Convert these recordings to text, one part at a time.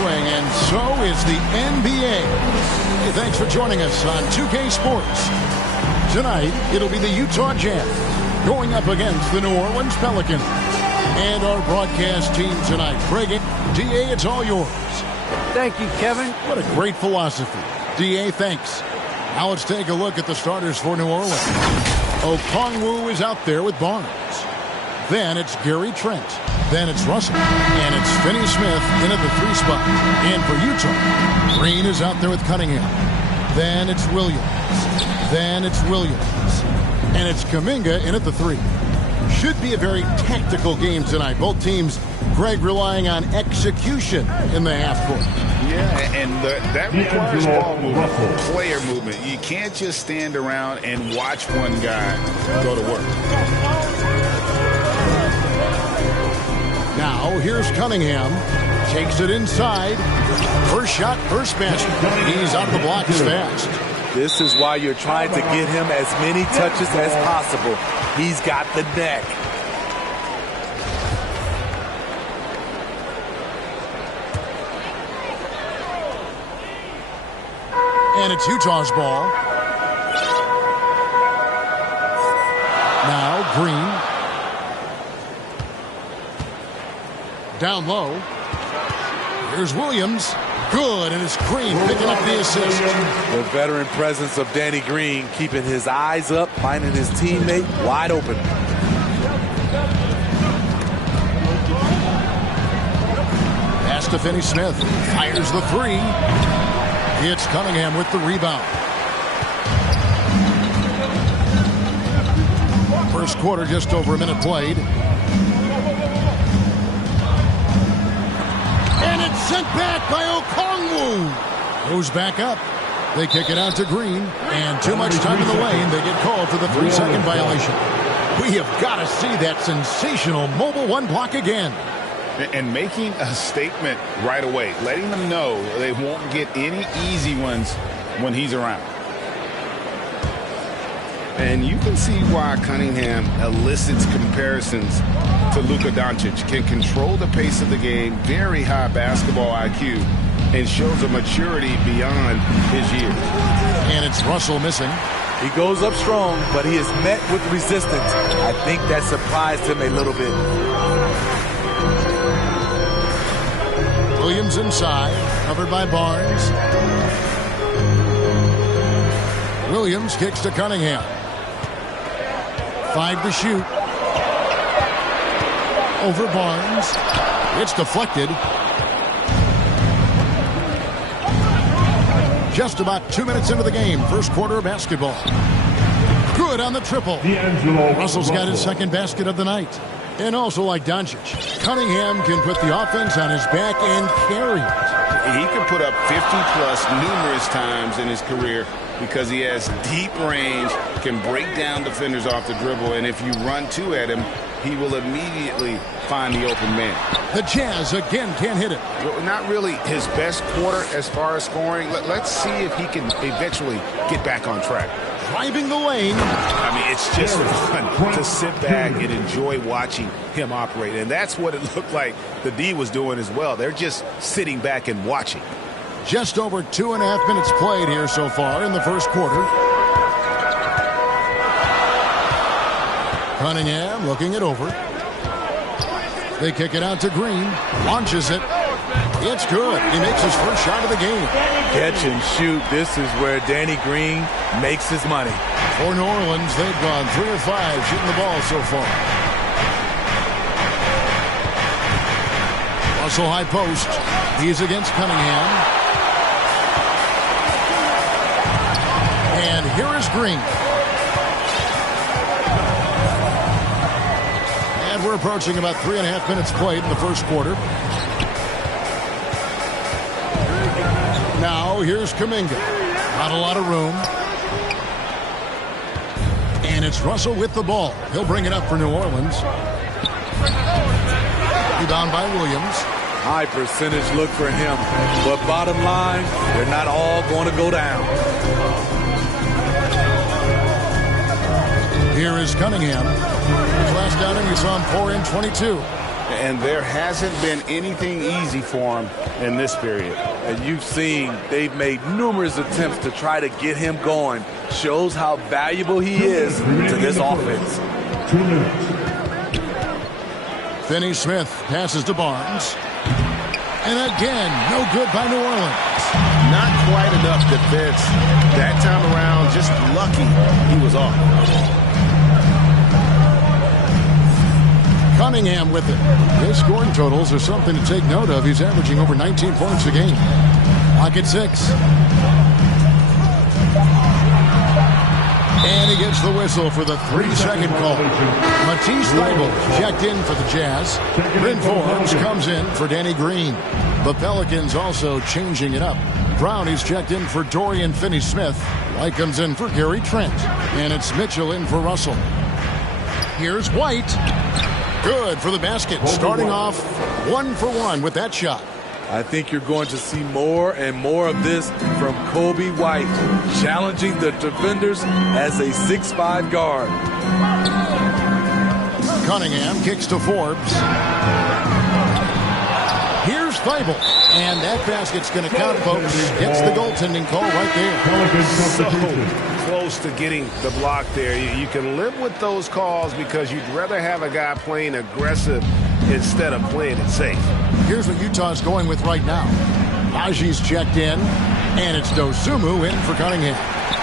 swing, and so is the NBA. Hey, thanks for joining us on 2K Sports. Tonight, it'll be the Utah Jazz going up against the New Orleans Pelicans. And our broadcast team tonight. Greg, D.A., it's all yours. Thank you, Kevin. What a great philosophy. D.A., thanks. Now let's take a look at the starters for New Orleans. Okongwu is out there with Barnes. Then it's Gary Trent. Then it's Russell. And it's Finney Smith in at the 3 spot. And for Utah, Green is out there with Cunningham. Then it's Williams. Then it's Williams. And it's Kuminga in at the 3. Should be a very tactical game tonight. Both teams, Greg, relying on execution in the half court. Yeah, and that requires ball movement, player movement. You can't just stand around and watch one guy go to work. Now, here's Cunningham. Takes it inside. First shot, first basket. He's out of the blocks fast. This is why you're trying to get him as many touches as possible. He's got the neck. And it's Utah's ball. Now Green. Down low. Here's Williams. Good, and it's Green picking up the assist. The veteran presence of Danny Green keeping his eyes up, finding his teammate wide open. Pass to Finney Smith. Fires the 3. It's Cunningham with the rebound. First quarter, just over a minute played. And it's sent back by Okongwu. Goes back up. They kick it out to Green. And too much time in the lane. They get called for the 3-second violation. We have got to see that sensational mobile 1 block again. And making a statement right away, letting them know they won't get any easy ones when he's around. And you can see why Cunningham elicits comparisons to Luka Doncic. Can control the pace of the game, very high basketball IQ, and shows a maturity beyond his years. And it's Russell missing. He goes up strong, but he is met with resistance. I think that surprised him a little bit. Williams inside, covered by Barnes. Williams kicks to Cunningham. 5 to shoot. Over Barnes. It's deflected. Just about 2 minutes into the game. First quarter of basketball. Good on the triple. Russell's got his second basket of the night. And also like Doncic, Cunningham can put the offense on his back and carry it. He can put up 50-plus numerous times in his career because he has deep range, can break down defenders off the dribble, and if you run 2 at him, he will immediately find the open man. The Jazz again can't hit it. Well, not really his best quarter as far as scoring. Let's see if he can eventually get back on track. Driving the lane. I mean, it's just fun to sit back and enjoy watching him operate. And that's what it looked like the D was doing as well. They're just sitting back and watching. Just over 2.5 minutes played here so far in the first quarter. Cunningham looking it over. They kick it out to Green. Launches it. It's good. He makes his first shot of the game. Catch and shoot. This is where Danny Green makes his money. For New Orleans, they've gone 3 of 5 shooting the ball so far. Russell high post. He's against Cunningham. And here is Green. And we're approaching about 3.5 minutes played in the first quarter. Now here's Kuminga. Not a lot of room. And it's Russell with the ball. He'll bring it up for New Orleans. Rebound by Williams. High percentage look for him. But bottom line, they're not all going to go down. Here is Cunningham. His last outing, we saw him pour in 22. And there hasn't been anything easy for him in this period. And you've seen they've made numerous attempts to try to get him going. Shows how valuable he is to this offense. Finney Smith passes to Barnes. And again, no good by New Orleans. Not quite enough defense. That time around, just lucky he was off. Cunningham with it. His scoring totals are something to take note of. He's averaging over 19 points a game. Lock at 6. And he gets the whistle for the 3-second call. Matisse Thybulle checked in for the Jazz. Bryn Forbes comes in for Danny Green. The Pelicans also changing it up. Brownie's checked in for Dorian Finney-Smith. White comes in for Gary Trent. And it's Mitchell in for Russell. Here's White. Good for the basket. Starting off 1 for 1 with that shot. I think you're going to see more and more of this from Kobe White, challenging the defenders as a 6'5" guard. Cunningham kicks to Forbes. Here's Thybulle. And that basket's going to count, folks. Gets the goaltending call right there. So close to getting the block there. You can live with those calls because you'd rather have a guy playing aggressive instead of playing it safe. Here's what Utah's going with right now. Najee's checked in, and it's Dosunmu in for Cunningham.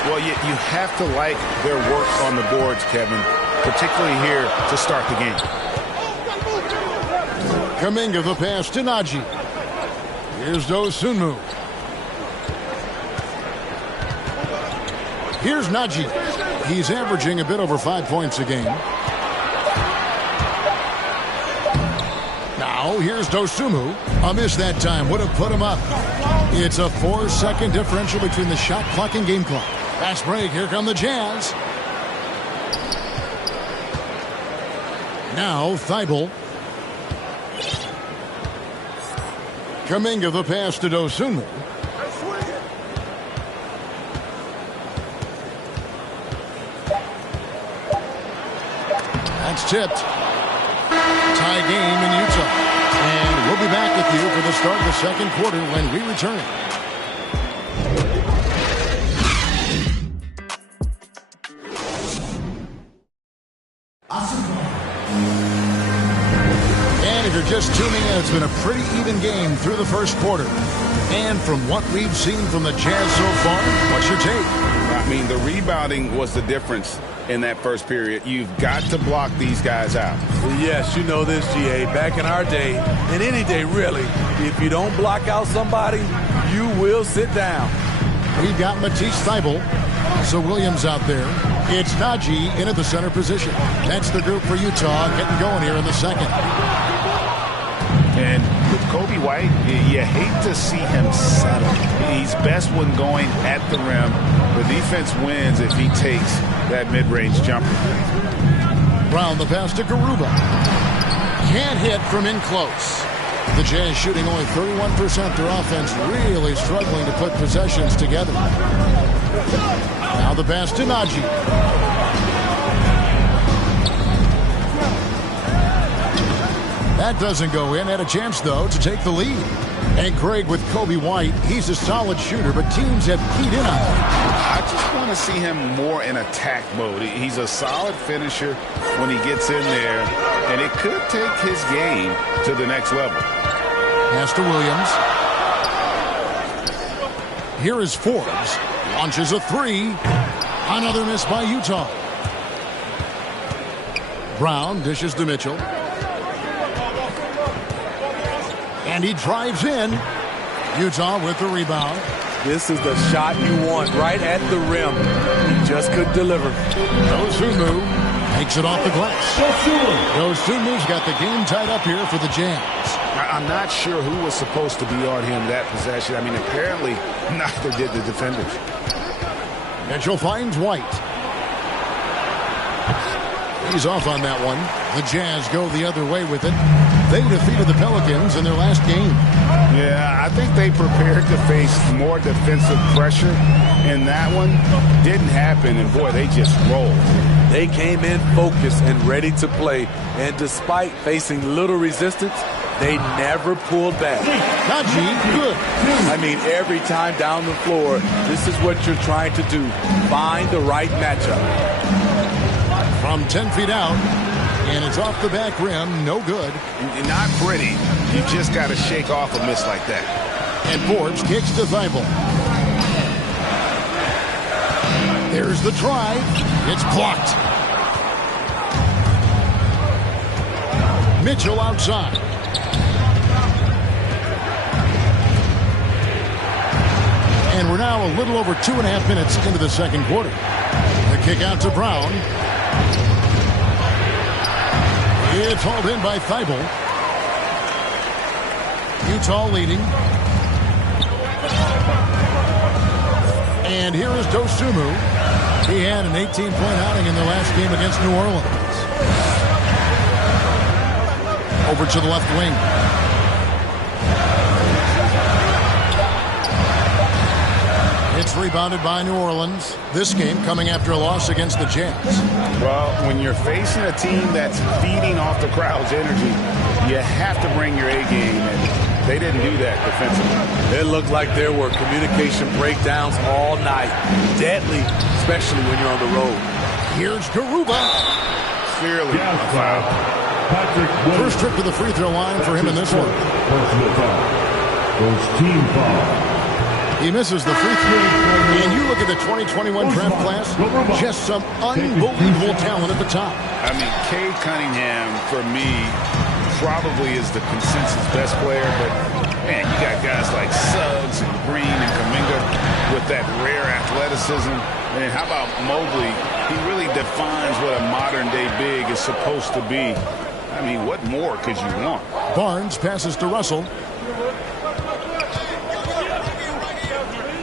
Well, you have to like their work on the boards, Kevin, particularly here to start the game. Kuminga the pass to Najee. Here's Dosunmu. Here's Najee. He's averaging a bit over 5 points a game. Now, here's Dosunmu. A miss that time would have put him up. It's a 4-second differential between the shot clock and game clock. Fast break. Here come the Jazz. Now, Thybulle. Kuminga the pass to Dosunmu. That's tipped. Tie game in Utah. And we'll be back with you for the start of the second quarter when we return. And if you're just tuning in, it's been a pretty even game through the first quarter. And from what we've seen from the Jazz so far, what's your take? I mean, the rebounding was the difference in that first period. You've got to block these guys out. Well, yes, you know this, GA. Back in our day, and any day really, if you don't block out somebody, you will sit down. We've got Matisse Thybulle. So Williams out there. It's Najee in at the center position. That's the group for Utah getting going here in the second. And with Kobe White, you hate to see him settle. He's best when going at the rim. The defense wins if he takes that mid-range jumper. Brown the pass to Garuba. Can't hit from in close. The Jazz shooting only 31%. Their offense really struggling to put possessions together. Now the pass to Najee. That doesn't go in. Had a chance, though, to take the lead. And Craig with Kobe White, he's a solid shooter, but teams have keyed in on him. I just want to see him more in attack mode. He's a solid finisher when he gets in there, and it could take his game to the next level. Pass to Williams. Here is Forbes. Launches a three. Another miss by Utah. Brown dishes to Mitchell. And he drives in. Utah with the rebound. This is the shot you want right at the rim. He just couldn't deliver. Dosunmu takes it off the glass. Dosunmu's got the game tied up here for the Jazz. I'm not sure who was supposed to be on him that possession. I mean, apparently neither did the defenders. Mitchell finds White. He's off on that one. The Jazz go the other way with it. They defeated the Pelicans in their last game. Yeah, I think they prepared to face more defensive pressure, and that one didn't happen, and boy, they just rolled. They came in focused and ready to play, and despite facing little resistance, they never pulled back. Najee, good. I mean, every time down the floor, this is what you're trying to do. Find the right matchup. From 10 feet out, and it's off the back rim, no good. Not pretty. You just got to shake off a miss like that. And Forbes kicks to Thibault. There's the drive. It's blocked. Mitchell outside. And we're now a little over 2.5 minutes into the second quarter. The kick out to Brown. It's hauled in by Thibault. Utah leading. And here is Dosunmu. He had an 18-point outing in the last game against New Orleans. Over to the left wing. It's rebounded by New Orleans. This game coming after a loss against the Jazz. Well, when you're facing a team that's feeding off the crowd's energy, you have to bring your A game, and they didn't do that defensively. It looked like there were communication breakdowns all night. Deadly, especially when you're on the road. Here's Garuba. Clearly a foul. First trip to the free throw line for him in this one. Personal foul. First team foul. He misses the free throw. And you look at the 2021 draft class, just some unbelievable talent at the top. I mean, Cade Cunningham, for me, probably is the consensus best player. But, man, you got guys like Suggs and Green and Kuminga with that rare athleticism. And how about Mobley? He really defines what a modern-day big is supposed to be. I mean, what more could you want? Barnes passes to Russell.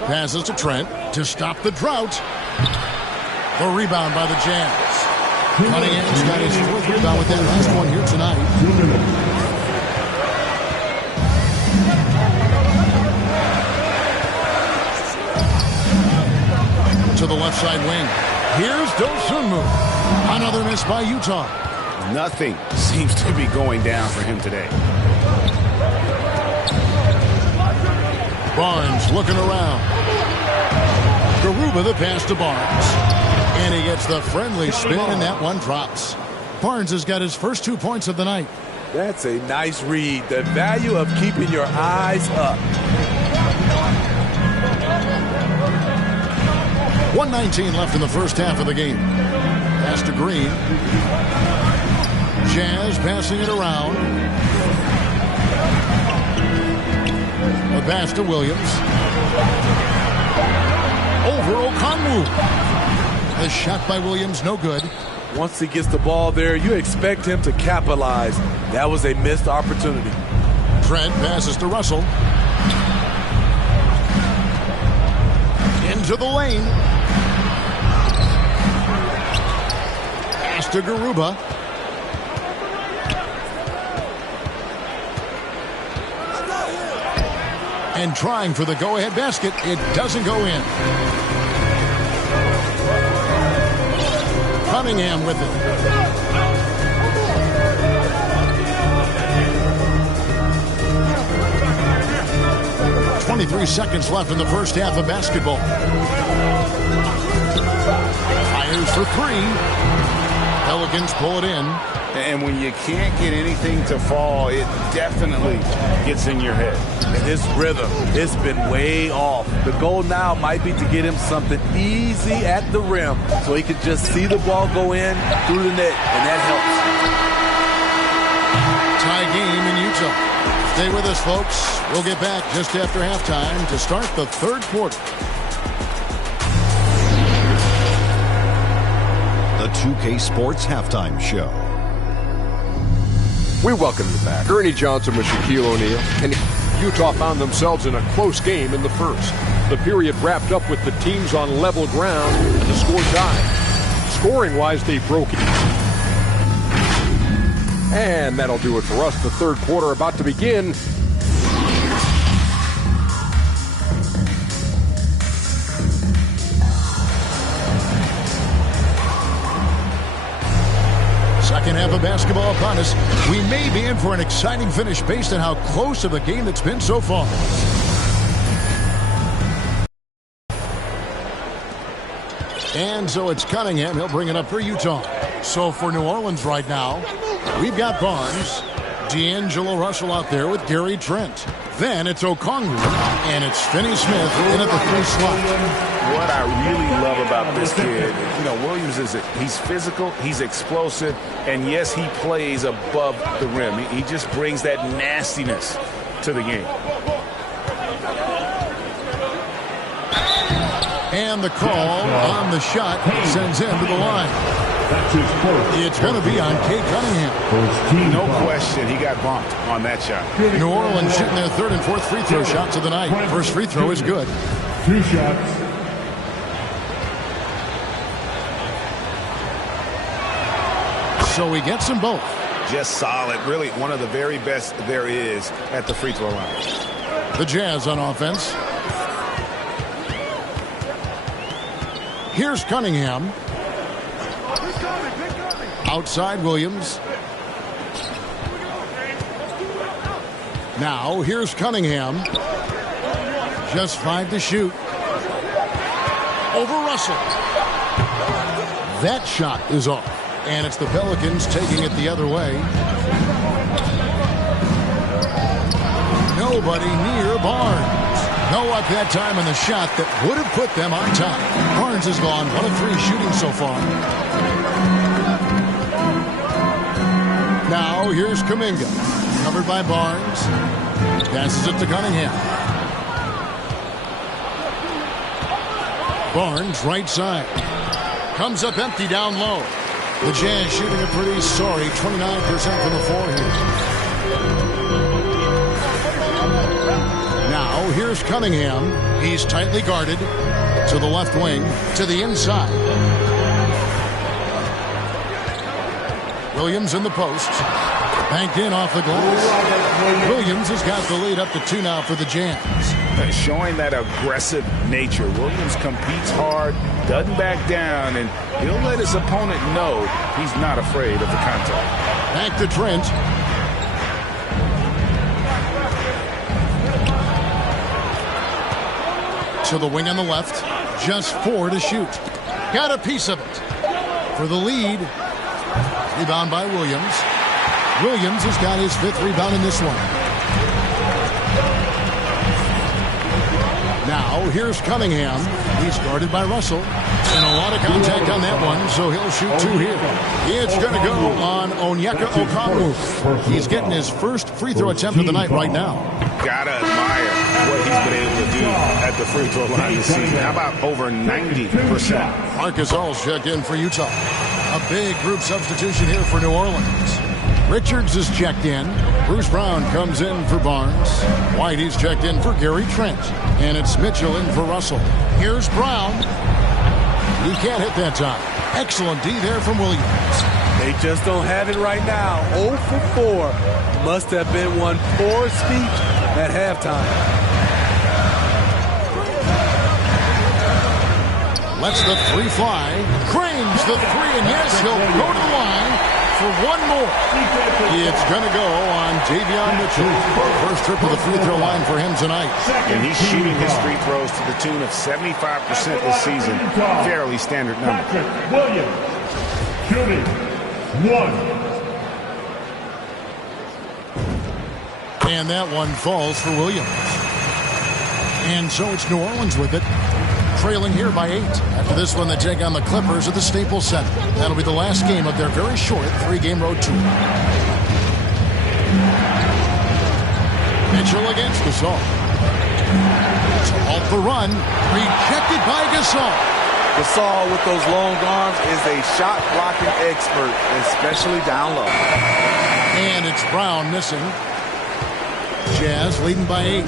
Passes to Trent to stop the drought. The rebound by the Jazz. Cunningham's got his fourth rebound with that last one here tonight. To the left side wing. Here's Dosunmu. Another miss by Utah. Nothing seems to be going down for him today. Barnes looking around. Garuba the pass to Barnes. And he gets the friendly spin, and that one drops. Barnes has got his first 2 points of the night. That's a nice read. The value of keeping your eyes up. 1:19 left in the first half of the game. Pass to Green. Jazz passing it around. The pass to Williams. Over Okongwu. The shot by Williams, no good. Once he gets the ball there, you expect him to capitalize. That was a missed opportunity. Trent passes to Russell. Into the lane. Pass to Garuba. And trying for the go-ahead basket. It doesn't go in. Cunningham with it. 23 seconds left in the first half of basketball. Fires for three. Pelicans pull it in. And when you can't get anything to fall, it definitely gets in your head. And his rhythm, it's been way off. The goal now might be to get him something easy at the rim so he can just see the ball go in through the net, and that helps. Tie game in Utah. Stay with us, folks. We'll get back just after halftime to start the third quarter. The 2K Sports Halftime Show. We welcome you back. Ernie Johnson with Shaquille O'Neal. And Utah found themselves in a close game in the first. The period wrapped up with the teams on level ground and the score tied. Scoring-wise, they broke it. And that'll do it for us. The third quarter about to begin. second half of basketball upon us. We may be in for an exciting finish based on how close of a game it's been so far. And so it's Cunningham. He'll bring it up for Utah. So for New Orleans right now, we've got Barnes, D'Angelo Russell out there with Gary Trent. Then it's Okongwu, and it's Finney Smith in at the 3 slot. What I really love about this kid, Williams he's physical, he's explosive, and yes, he plays above the rim. He just brings that nastiness to the game. And the call on the shot sends him to the line. It's going to be on Cade Cunningham. No question, he got bumped on that shot. New Orleans shooting their 3rd and 4th free throw shots of the night. First free throw is good. 2 shots. So he gets them both. Just solid, really one of the very best there is at the free throw line. The Jazz on offense. Here's Cunningham. Outside Williams. Now here's Cunningham. Just 5 to shoot. Over Russell. That shot is off. And it's the Pelicans taking it the other way. Nobody near Barnes. No luck that time in the shot that would have put them on top. Barnes has gone 1 of 3 shooting so far. Now here's Kuminga. Covered by Barnes. Passes it to Cunningham. Barnes right side. Comes up empty down low. The Jazz shooting a pretty sorry 29% from the floor here. Now here's Cunningham. He's tightly guarded to the left wing, to the inside. Williams in the post. Banked in off the glass. Williams has got the lead up to 2 now for the Jazz. Showing that aggressive nature. Williams competes hard, doesn't back down, and he'll let his opponent know he's not afraid of the contact. Back to Trent. To the wing on the left. Just 4 to shoot. Got a piece of it. For the lead. Rebound by Williams. Williams has got his 5th rebound in this one. Now here's Cunningham. He's guarded by Russell. And a lot of contact on that one, so he'll shoot 2 here. It's going to go on Onyeka Okongwu. He's getting his first free throw attempt of the night right now. Gotta admire what he's been able to do at the free throw line this season. How about over 90%? Marcus All's checked in for Utah. A big group substitution here for New Orleans. Richards is checked in. Bruce Brown comes in for Barnes. Whitey's checked in for Gary Trent. And it's Mitchell in for Russell. Here's Brown. He can't hit that time. Excellent D there from Williams. They just don't have it right now. 0 for 4. Must have been one poor speech at halftime. Lets the 3 fly. Cranes the 3, and yes, he'll go to the line for 1 more. It's going to go on Davion Mitchell. First trip to the free throw line for him tonight. And he's shooting his free throws to the tune of 75% this season. Fairly standard number. Williams shooting 1. And that one falls for Williams. And so it's New Orleans with it. Trailing here by 8. After this one, they take on the Clippers at the Staples Center. That'll be the last game of their very short 3-game road tour. Mitchell against Gasol. Off the run. Rejected by Gasol. Gasol with those long arms is a shot blocking expert, especially down low. And it's Brown missing. Jazz leading by 8.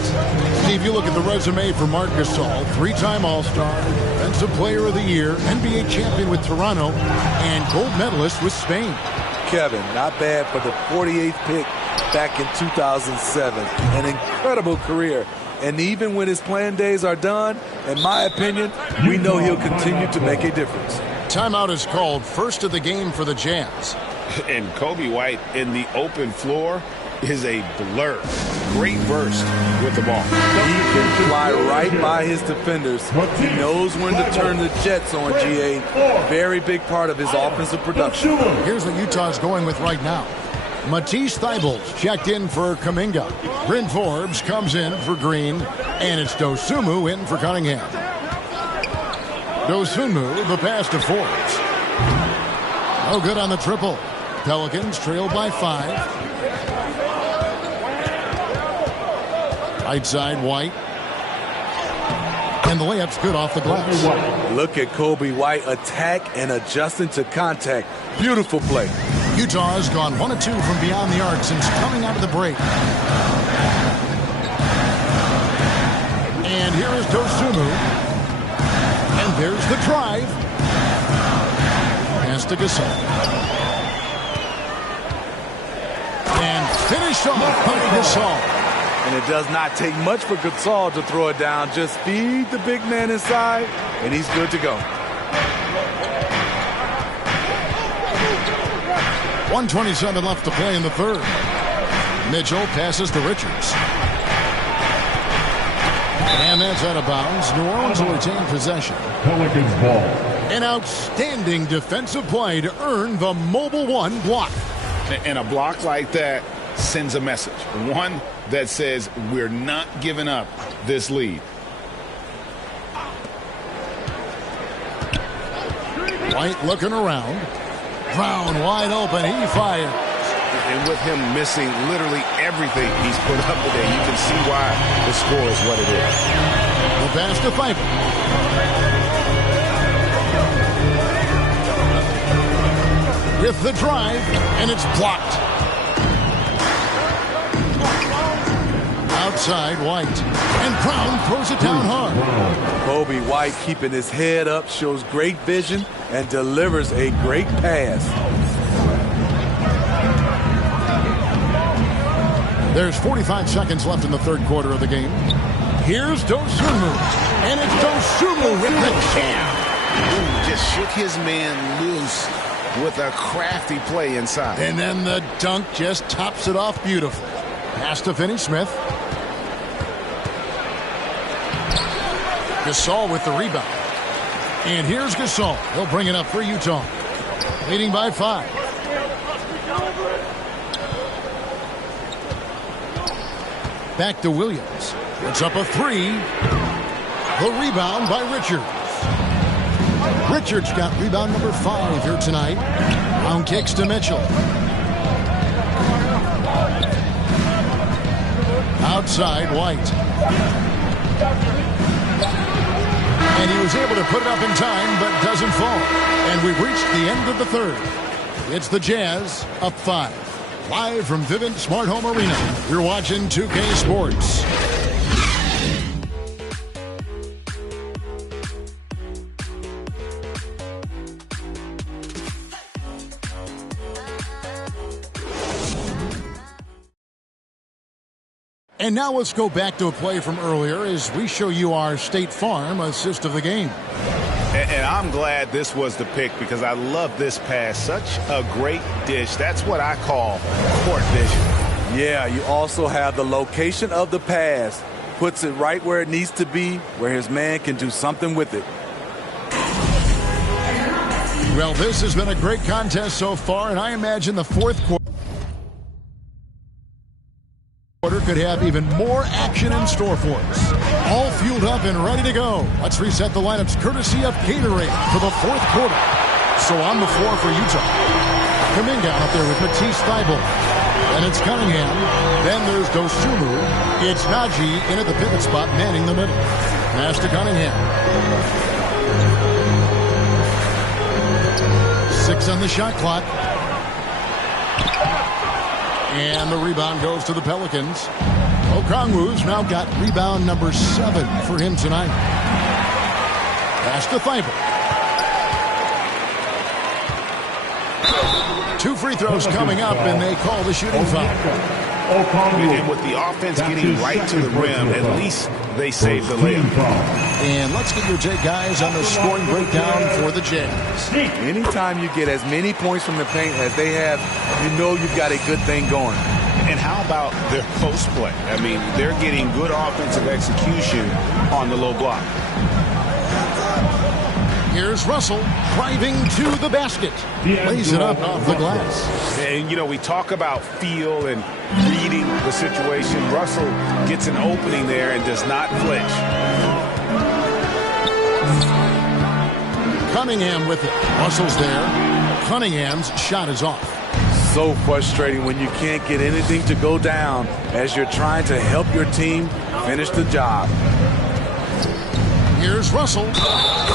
Steve, you look at the resume for Marc Gasol, 3-time All-Star, Defensive Player of the Year, NBA champion with Toronto, and gold medalist with Spain. Kevin, not bad for the 48th pick back in 2007. An incredible career. And even when his playing days are done, in my opinion, we know he'll continue to make a difference. Timeout is called, first of the game for the Jazz. And Kobe White in the open floor is a blur. Great burst with the ball. He can fly right by his defenders. He knows when to turn the jets on, GA. Very big part of his offensive production. Here's what Utah's going with right now. Matisse Thybulle's checked in for Kuminga. Bryn Forbes comes in for Green. And it's Dosunmu in for Cunningham. Dosunmu, the pass to Forbes. No good on the triple. Pelicans trail by 5. Right side, White. And the layup's good off the glass. Look at Kobe White attack and adjusting to contact. Beautiful play. Utah has gone 1 of 2 from beyond the arc since coming out of the break. And here is Dosunmu. And there's the drive. Pass to Gasol. And finish off by Gasol. And it does not take much for Gasol to throw it down. Just feed the big man inside, and he's good to go. 1:27 left to play in the third. Mitchell passes to Richards. And that's out of bounds. New Orleans will retain possession. Pelicans ball. An outstanding defensive play to earn the Mobile One block. And a block like that sends a message. One that says we're not giving up this lead. White looking around. Brown wide open. He fires. And with him missing literally everything he's put up today, you can see why the score is what it is. The pass to Thybulle. With the drive, and it's blocked. Outside, White. And Brown throws it down hard. Kobe White keeping his head up, shows great vision, and delivers a great pass. There's 45 seconds left in the third quarter of the game. Here's Dosunmu. And it's Dosunmu with the jam. Ooh, just shook his man loose with a crafty play inside. And then the dunk just tops it off beautifully. Pass to Finney-Smith. Gasol with the rebound. And here's Gasol. He'll bring it up for Utah. Leading by 5. Back to Williams. It's up a 3. The rebound by Richards. Richards got rebound number 5 here tonight. Round kicks to Mitchell. Outside, White. And he was able to put it up in time, but doesn't fall. And we've reached the end of the third. It's the Jazz up 5. Live from Vivint Smart Home Arena, you're watching 2K Sports. And now let's go back to a play from earlier as we show you our State Farm assist of the game. And I'm glad this was the pick because I love this pass. Such a great dish. That's what I call court vision. Yeah, you also have the location of the pass. Puts it right where it needs to be, where his man can do something with it. Well, this has been a great contest so far, and I imagine the fourth quarter could have even more action in store for us. All fueled up and ready to go. Let's reset the lineups courtesy of Gatorade for the fourth quarter. So on the floor for Utah. Kuminga out there with Matisse Thybulle. And it's Cunningham. Then there's Dosunmu. It's Najee in at the pivot spot, manning the middle. Pass to Cunningham. 6 on the shot clock. And the rebound goes to the Pelicans. Okongwu's now got rebound number 7 for him tonight. Pass to Thybulle. 2 free throws coming up, and they call the shooting foul. And with the offense getting right to the rim, at least they saved the layup. And let's get your take, guys, on the scoring breakdown for the Jazz. Anytime you get as many points from the paint as they have, you know you've got a good thing going. And how about their post play? I mean, they're getting good offensive execution on the low block. Here's Russell driving to the basket. Lays it up off the glass. And, you know, we talk about feel and reading the situation. Russell gets an opening there and does not flinch. Cunningham with it. Russell's there. Cunningham's shot is off. So frustrating when you can't get anything to go down as you're trying to help your team finish the job. Here's Russell.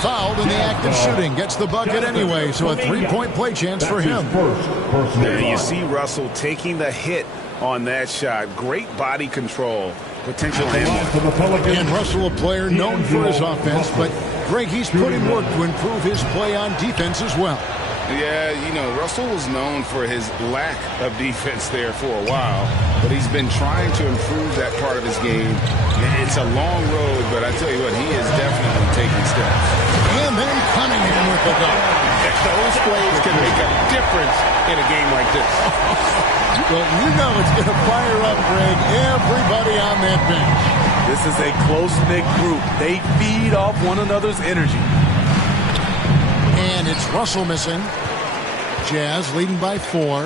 Fouled in the act of shooting. Gets the bucket anyway, so a 3-point play chance for him. And you see Russell taking the hit on that shot. Great body control. Potential handling. And Russell, a player known for his offense, but Greg, he's put in work to improve his play on defense as well. Yeah, you know, Russell was known for his lack of defense there for a while, but he's been trying to improve that part of his game. It's a long road, but I tell you what, he is definitely taking steps. And then Cunningham with the dunk. Those plays can make a difference in a game like this. Well, you know it's going to fire up, Greg, everybody on that bench. This is a close-knit group. They feed off one another's energy. And it's Russell missing. Jazz leading by 4.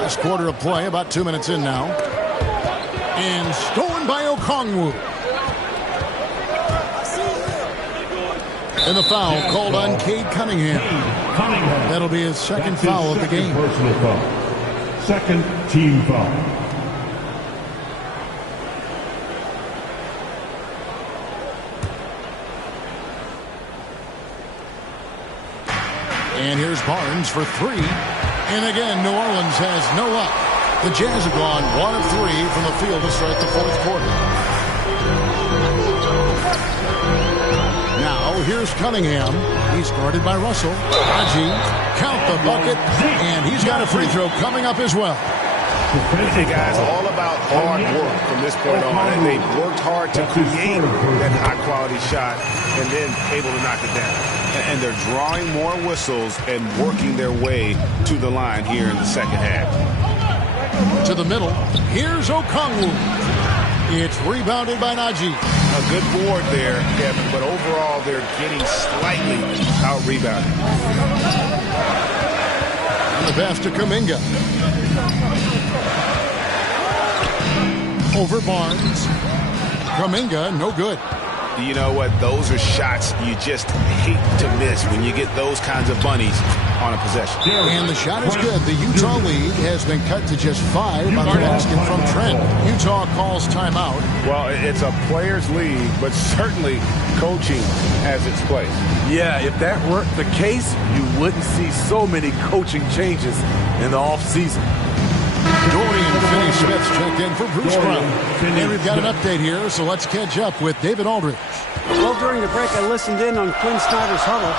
Last quarter of play, about 2 minutes in now. And stolen by Okongwu. And the foul called on Cade Cunningham. That'll be his second foul of the game. Personal foul. Second team foul. And here's Barnes for 3. And again, New Orleans has no luck. The Jazz have gone 1 of 3 from the field to start the 4th quarter. Now, here's Cunningham. He's guarded by Russell. Haji, count the bucket, and he's got a free throw coming up as well. Hey, guys, all about hard work from this point on. And they've worked hard to create that high-quality shot and then able to knock it down. And they're drawing more whistles and working their way to the line here in the second half. To the middle. Here's Okongwu. It's rebounded by Najee. A good board there, Kevin, but overall they're getting slightly out-rebounded. And the pass to Kuminga. Over Barnes. Kuminga, no good. You know what? Those are shots you just hate to miss when you get those kinds of bunnies on a possession. And the shot is good. The Utah lead has been cut to just 5 on the basket from Trent. Utah calls timeout. Well, it's a players' league, but certainly coaching has its place. Yeah, if that weren't the case, you wouldn't see so many coaching changes in the offseason. Dorian Finney-Smith checked in for Bruce Brown. And we've got an update here, so let's catch up with David Aldridge. Well, during the break, I listened in on Quinn Snyder's huddle.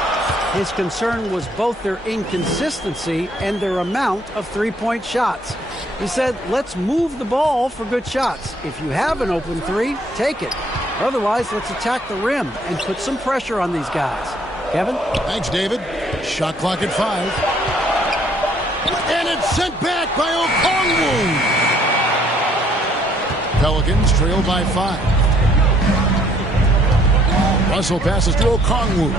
His concern was both their inconsistency and their amount of three-point shots. He said, let's move the ball for good shots. If you have an open 3, take it. Otherwise, let's attack the rim and put some pressure on these guys. Kevin? Thanks, David. Shot clock at 5. And it's sent back by Okongwu. Pelicans trail by 5. Russell passes to Okongwu.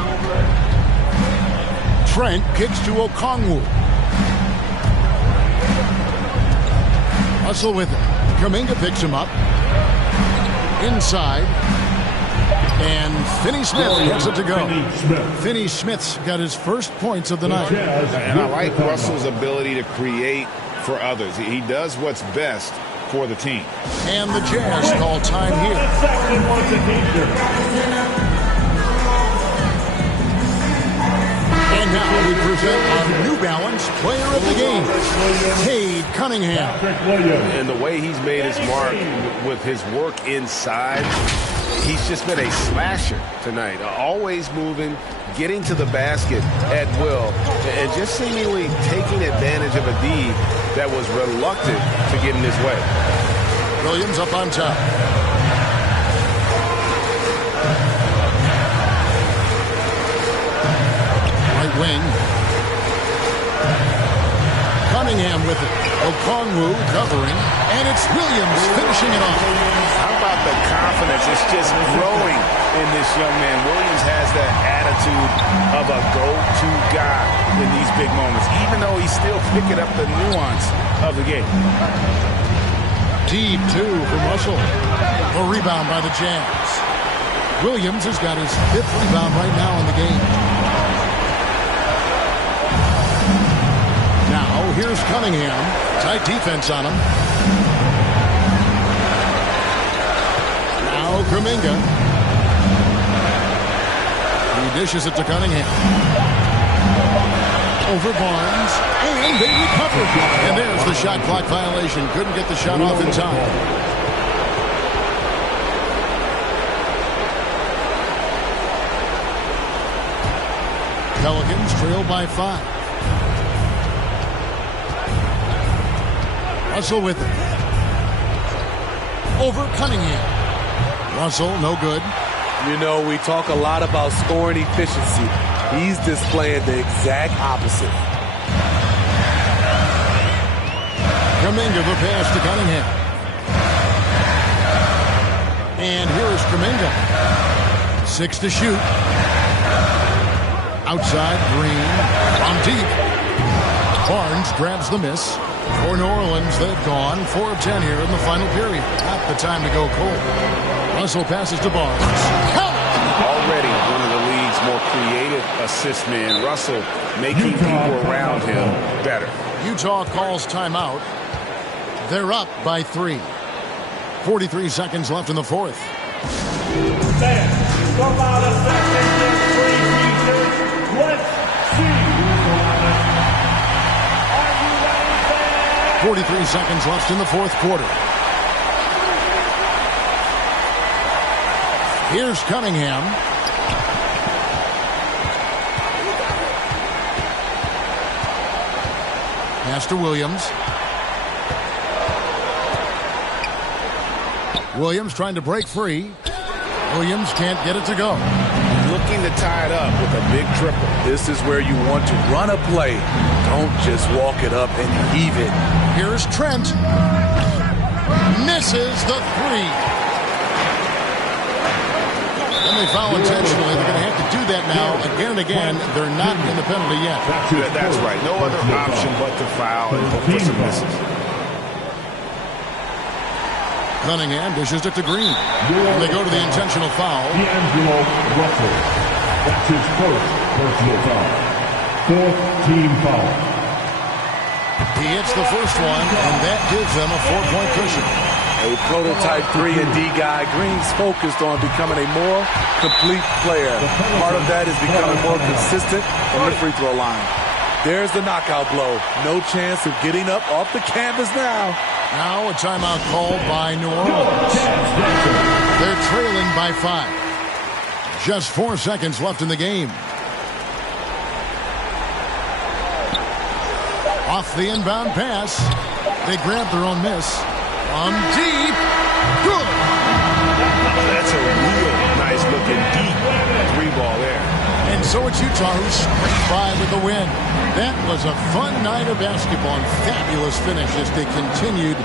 Trent kicks to Okongwu. Russell with it. Kuminga picks him up. Inside. And Finney-Smith gets it to go. Finney-Smith's got his first points of the night. And I like Russell's ability to create for others. He does what's best for the team. And the Jazz call time here. And now we present our New Balance Player of the Game, Cade Cunningham. And the way he's made his mark with his work inside, he's just been a slasher tonight. Always moving, getting to the basket at will and just seemingly taking advantage of a D that was reluctant to get in his way. Williams up on top. Right wing. Cunningham with it. Okongwu covering. And it's Williams finishing it off. How about the confidence? It's just growing in this young man. Williams has that attitude of a go-to guy in these big moments, even though he's still picking up the nuance of the game. Deep two from Russell. A rebound by the Jazz. Williams has got his 5th rebound right now in the game. Now here's Cunningham. Tight defense on him. Now Kuminga. He dishes it to Cunningham. Over Barnes. And they recover. And there's the shot clock violation. Couldn't get the shot off in time. Pelicans trail by 5. Russell with it. Over Cunningham. Russell, no good. You know, we talk a lot about scoring efficiency. He's displaying the exact opposite. Kuminga the pass to Cunningham. And here is Kuminga. 6 to shoot. Outside, Green. On deep. Barnes grabs the miss. For New Orleans, they've gone 4 of 10 here in the final period. Not the time to go cold. Russell passes to Barnes. Already one of the league's more creative assist men. Russell making people around him better. Utah calls timeout. They're up by 3. 43 seconds left in the 4th. 43 seconds left in the 4th quarter. Here's Cunningham. Pass to Williams. Williams trying to break free. Williams can't get it to go. Looking to tie it up with a big triple. This is where you want to run a play. Don't just walk it up and heave it. Here's Trent. Misses the 3. And they foul intentionally. They're going to have to do that now again and again. They're not in the penalty yet. That's right. No other option but to foul and hope for some misses. Cunningham dishes it to Green. And they go to the intentional foul. D'Angelo Russell. That's his first personal foul. 4th team foul. He hits the first one, and that gives them a 4-point cushion. A prototype 3-and-D guy. Green's focused on becoming a more complete player. Part of that is becoming more consistent from the free throw line. There's the knockout blow. No chance of getting up off the canvas now. Now a timeout called by New Orleans. They're trailing by 5. Just 4 seconds left in the game. Off the inbound pass. They grab their own miss. From deep. Good. That's a real nice looking deep 3-ball there. And so it's Utah who scraped by with the win. That was a fun night of basketball and fabulous finish as they continued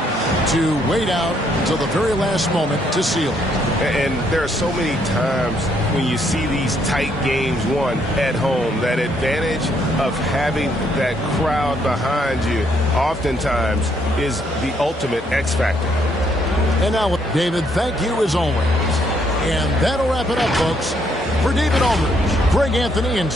to wait out until the very last moment to seal. And there are so many times when you see these tight games won at home, that advantage of having that crowd behind you oftentimes is the ultimate X factor. And now, David, thank you as always. And that'll wrap it up, folks. For David Aldridge, Greg Anthony, and